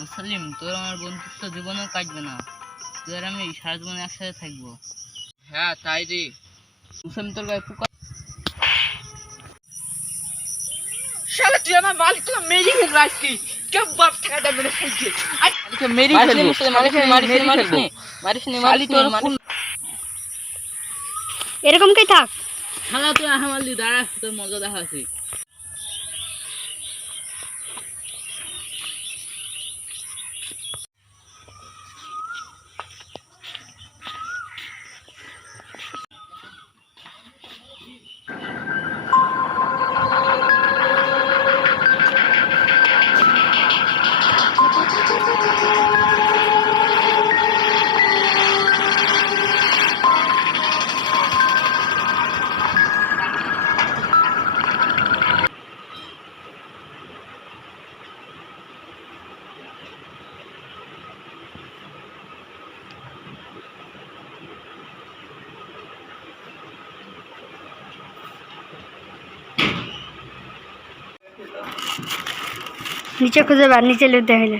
মুসলিম, তোর আমার বন্ধুত্ব জীবনেও কাটবে না। তুই আর আমি সারা জীবন একসাথে থাকবো। হ্যাঁ তাই রে। মুসলিম, তোর গায়ে পোকা। শালা তুই আমার মালিককে মেরে ফেলবো আজকে। কেউ বাপ টাকাটা মেরে ফেলছে, আজকে মেরে ফেলবো। শালি তোর কোন এরকমই থাক। শালা তুই আহামালি, দাঁড়া, তোর মজা দেখাচ্ছি। নিচে খুঁজে বার, নিচে লুতে হইলে